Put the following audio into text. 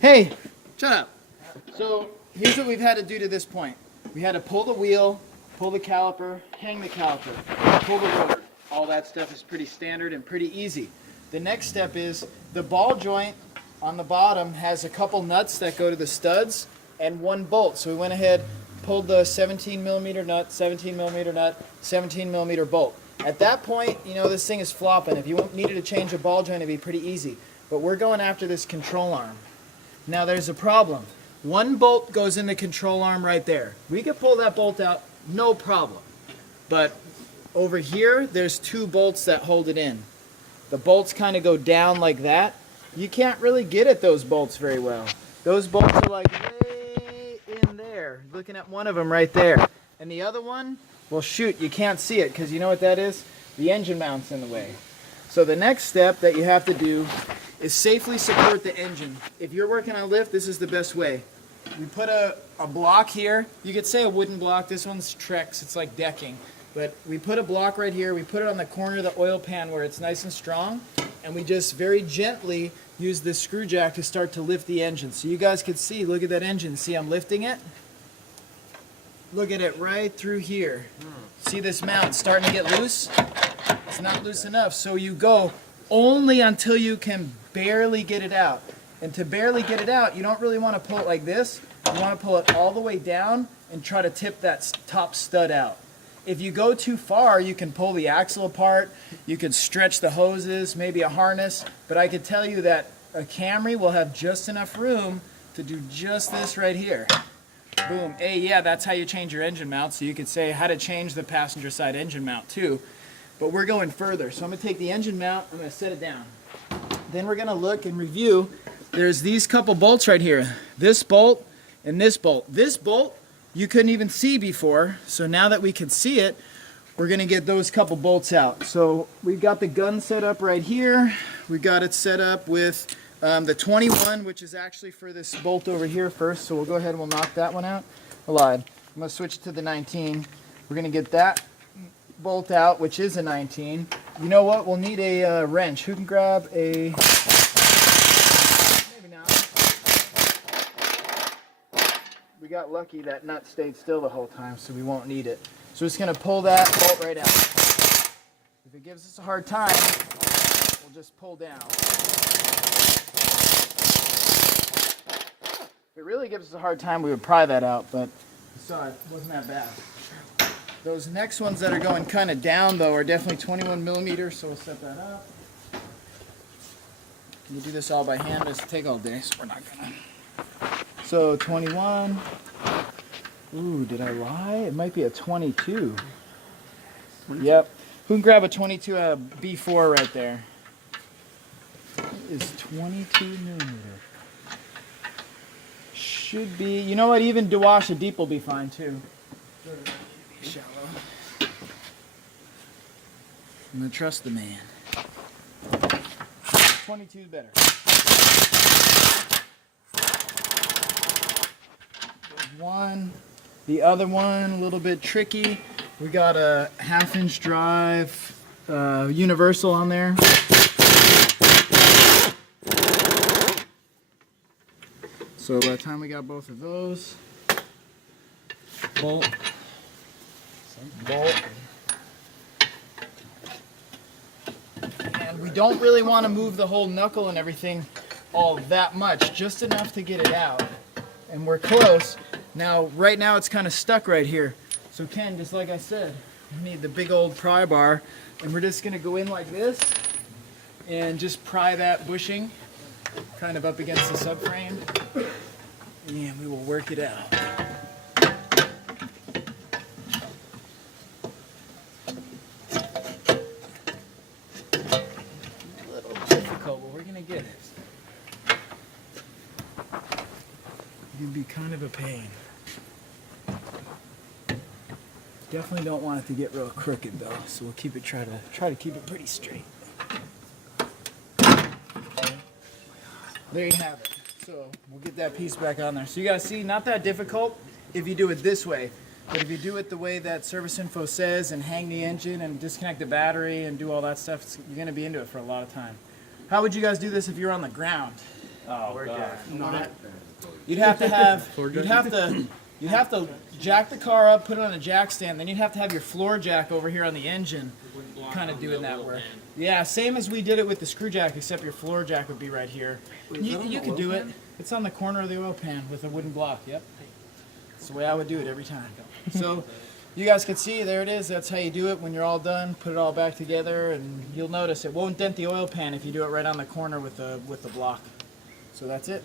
Hey, shut up. So here's what we've had to do to this point. We had to pull the wheel, pull the caliper, hang the caliper, pull the rotor. All that stuff is pretty standard and pretty easy. The next step is the ball joint on the bottom has a couple nuts that go to the studs and one bolt. So we went ahead, pulled the 17 millimeter nut, 17 millimeter nut, 17 millimeter bolt. At that point, you know, this thing is flopping. If you needed to change a ball joint, it'd be pretty easy. But we're going after this control arm. Now there's a problem. One bolt goes in the control arm right there. We could pull that bolt out, no problem. But over here, there's two bolts that hold it in. The bolts kind of go down like that. You can't really get at those bolts very well. Those bolts are like way in there. Looking at one of them right there. And the other one, well shoot, you can't see it because you know what that is? The engine mount's in the way. So the next step that you have to do is safely support the engine. If you're working on lift, this is the best way. We put a block here. You could say a wooden block. This one's Trex. It's like decking. But we put a block right here. We put it on the corner of the oil pan where it's nice and strong. And we just very gently use this screw jack to start to lift the engine. So you guys could see, look at that engine. See, I'm lifting it. Look at it right through here. See this mount starting to get loose? It's not loose enough. So you go only until you can barely get it out. And to barely get it out, you don't really want to pull it like this. You want to pull it all the way down and try to tip that top stud out. If you go too far, you can pull the axle apart, you can stretch the hoses, maybe a harness, but I could tell you that a Camry will have just enough room to do just this right here. Boom. Hey, yeah, that's how you change your engine mount, so you could say how to change the passenger side engine mount too. But we're going further. So I'm going to take the engine mount, I'm going to set it down. Then we're going to look and review. There's these couple bolts right here. This bolt and this bolt. This bolt you couldn't even see before, so now that we can see it, we're going to get those couple bolts out. So we've got the gun set up right here. We got it set up with the 21, which is actually for this bolt over here first, so we'll go ahead and we'll knock that one out. I lied. I'm going to switch to the 19. We're going to get that bolt out, which is a 19. You know what? We'll need a wrench. Who can grab a... Maybe not. We got lucky that nut stayed still the whole time, so we won't need it. So we're just going to pull that bolt right out. If it gives us a hard time, we'll just pull down. If it really gives us a hard time, we would pry that out, but you saw it wasn't that bad. Those next ones that are going kind of down, though, are definitely 21 millimeters, so we'll set that up. You do this all by hand, this will take all day, so we're not gonna. So 21. Ooh, did I lie? It might be a 22. Yep. Who can grab a 22 B4 right there? It is 22 millimeter. Should be, you know what, even Dewash, a deep will be fine too. Shallow. I'm gonna trust the man. 22 is better. There's one. The other one, a little bit tricky. We got a 1/2-inch drive universal on there. So by the time we got both of those, bolt. And we don't really want to move the whole knuckle and everything all that much, just enough to get it out. And we're close. Now, right now it's kind of stuck right here. So Ken, just like I said, we need the big old pry bar, and we're just going to go in like this and just pry that bushing kind of up against the subframe, and we will work it out. Get it. It'd be kind of a pain. Definitely don't want it to get real crooked though, so we'll keep it try to keep it pretty straight. There you have it. So we'll get that piece back on there. So you guys see, not that difficult if you do it this way. But if you do it the way that Service Info says and hang the engine and disconnect the battery and do all that stuff, you're going to be into it for a lot of time. How would you guys do this if you're on the ground? Oh, God. Not. You'd have to jack the car up, put it on a jack stand, then you'd have to have your floor jack over here on the engine, kind of doing that work. Yeah, same as we did it with the screw jack, except your floor jack would be right here. You could do it. It's on the corner of the oil pan with a wooden block. Yep. That's the way I would do it every time. So you guys can see, there it is. That's how you do it when you're all done. Put it all back together, and you'll notice it won't dent the oil pan if you do it right on the corner with the block. So that's it.